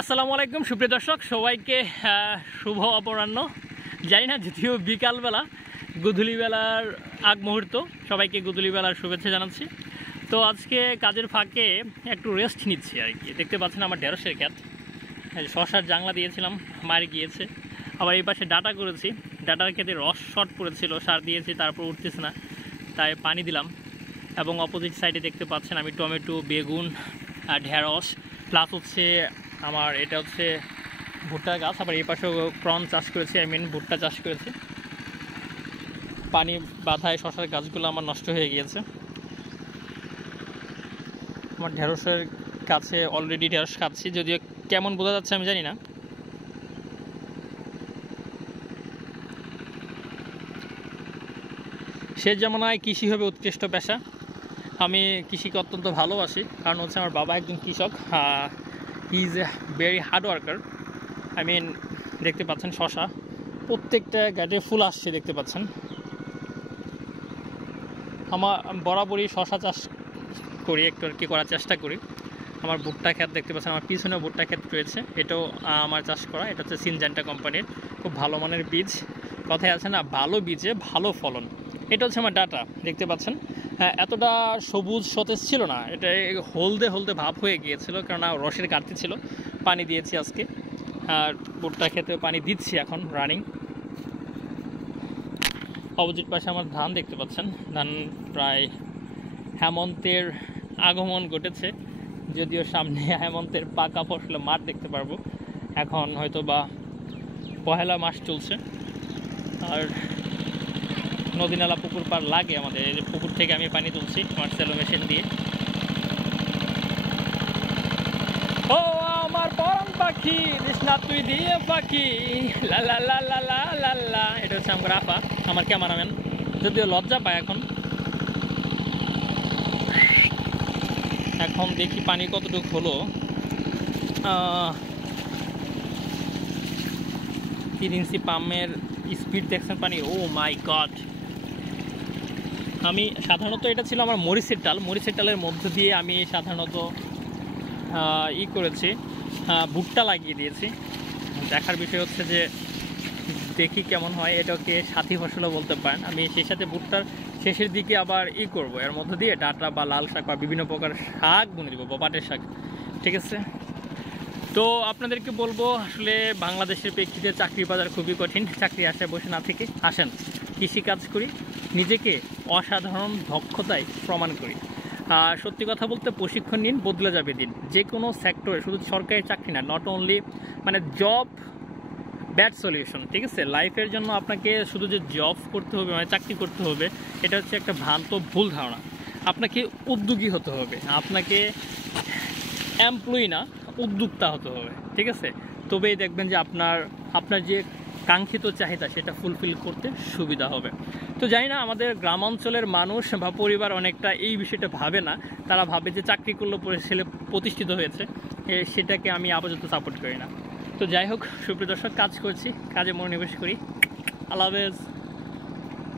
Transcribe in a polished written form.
আসসালামু আলাইকুম সুপ্রিয় দর্শক সবাইকে শুভ অপরাহ্ন। জানি না যদিও বিকালবেলা গোধূলিবেলার আগ মুহূর্ত, সবাইকে গোধূলিবেলার শুভেচ্ছা জানাচ্ছি। তো আজকে কাজের ফাঁকে একটু রেস্ট নিচ্ছি আর কি। দেখতে পাচ্ছেন আমার ঢেঁড়সের ক্ষেত, শশার জাংলা দিয়েছিলাম, মারি গিয়েছে। আবার এই পাশে ডাটা করেছি, ডাটার ক্ষেতে রস শর্ট পড়েছিল, সার দিয়েছি, তারপর উঠতেছে না, তাই পানি দিলাম। এবং অপোজিট সাইডে দেখতে পাচ্ছেন আমি টমেটো, বেগুন, ঢেঁড়স, প্লাস হচ্ছে আমার এটা হচ্ছে ভুট্টা গাছ। আবার এই পাশেও প্রন চাষ করেছি, ভুট্টা চাষ করেছি। পানি বাধায় শশার গাছগুলো আমার নষ্ট হয়ে গিয়েছে। আমার ঢেঁড়সের কাছে অলরেডি ঢেঁড়স খাচ্ছি, যদিও কেমন বোঝা যাচ্ছে আমি জানি না। শেষ জামানায় কৃষি হবে উৎকৃষ্ট পেশা। আমি কৃষিকে অত্যন্ত ভালোবাসি, কারণ হচ্ছে আমার বাবা একজন কৃষক। He is a very hard worker. দেখতে পাচ্ছেন শশা প্রত্যেকটা গাছে ফুল আসছে, দেখতে পাচ্ছেন। আমার বরাবরই শশা চাষ করি, একটু আর কি করার চেষ্টা করি। আমার ভুট্টা ক্ষেত দেখতে পাচ্ছেন, আমার পিছনে ভুট্টা ক্ষেত রয়েছে, এটাও আমার চাষ করা। এটা হচ্ছে সিনজেন্টা কোম্পানির খুব ভালো মানের বীজ। কথায় আছে না, ভালো বীজে ভালো ফলন। এটা হচ্ছে আমার ডাটা, দেখতে পাচ্ছেন। এতটা সবুজ সতেজ ছিল না, এটা হলদে হলদে ভাব হয়ে গিয়েছিল, কারণ রসের ঘাটতি ছিল। পানি দিয়েছি আজকে, আর ভুট্টা খেতে পানি দিচ্ছি এখন রানিং। অপোজিট পাশে আমার ধান দেখতে পাচ্ছেন, ধান প্রায় হেমন্তের আগমন ঘটেছে, যদিও সামনে হেমন্তের পাকা ফসলে মাঠ দেখতে পারবো। এখন হয়তো বা পহেলা মাস চলছে, আর নদী নালা পুকুর পার লাগে আমাদের। এই পুকুর থেকে আমি পানি তুলছি আমার সেলো মেশিন দিয়ে। ও আমার পরম পাখি তৃষ্ণা তুই দিয়ে পাখি লা লা লা লা লা লা লা। এটা হচ্ছে আমার আপা, আমার ক্যামেরাম্যান, যদিও লজ্জা পায় এখন। এখন দেখি পানি কতটুকু হলো। 3 ইঞ্চি পাম্পের স্পিড দেখছেন পানি। ও মাই গড! আমি সাধারণত এটা ছিল আমার মরিচের ডাল, মরিচের ডালের মধ্য দিয়ে আমি সাধারণত করেছি, ভুট্টা লাগিয়ে দিয়েছি। দেখার বিষয় হচ্ছে যে দেখি কেমন হয়। এটাকে সাথী ফসলও বলতে পারেন। আমি সেই সাথে ভুট্টার শেষের দিকে আবার করব, এর মধ্য দিয়ে ডাটা বা লাল শাক বা বিভিন্ন প্রকার শাক বুনে দিব, বা পাটের শাক। ঠিক আছে, তো আপনাদেরকে বলবো, আসলে বাংলাদেশের প্রেক্ষিতে চাকরি বাজার খুবই কঠিন। চাকরি আশায় বসে না থেকে আসেন কৃষিকাজ করি, নিজেকে অসাধারণ দক্ষতায় প্রমাণ করি। সত্যি কথা বলতে প্রশিক্ষণ নিন, বদলে যাবে দিন। যে কোনো সেক্টরে, শুধু সরকারি চাকরি না, not only job bad solution. ঠিক আছে, লাইফের জন্য আপনাকে শুধু যে জব করতে হবে, চাকরি করতে হবে, এটা হচ্ছে একটা ভ্রান্ত ভুল ধারণা। আপনাকে উদ্যোগী হতে হবে, আপনাকে এমপ্লয়ি না উদ্যোক্তা হতে হবে। ঠিক আছে, তবেই দেখবেন যে আপনার যে কাঙ্ক্ষিত চাহিদা সেটা ফুলফিল করতে সুবিধা হবে। তো জানি না আমাদের গ্রামাঞ্চলের মানুষ বা পরিবার অনেকটা এই বিষয়টা ভাবে না। তারা ভাবে যে চাকরি করলে ছেলে প্রতিষ্ঠিত হয়েছে, সেটাকে আমি আপাতত সাপোর্ট করি না। তো যাই হোক সুপ্রিয় দর্শক, কাজ করছি, কাজে মনোনিবেশ করি। আল্লাহ হাফেজ।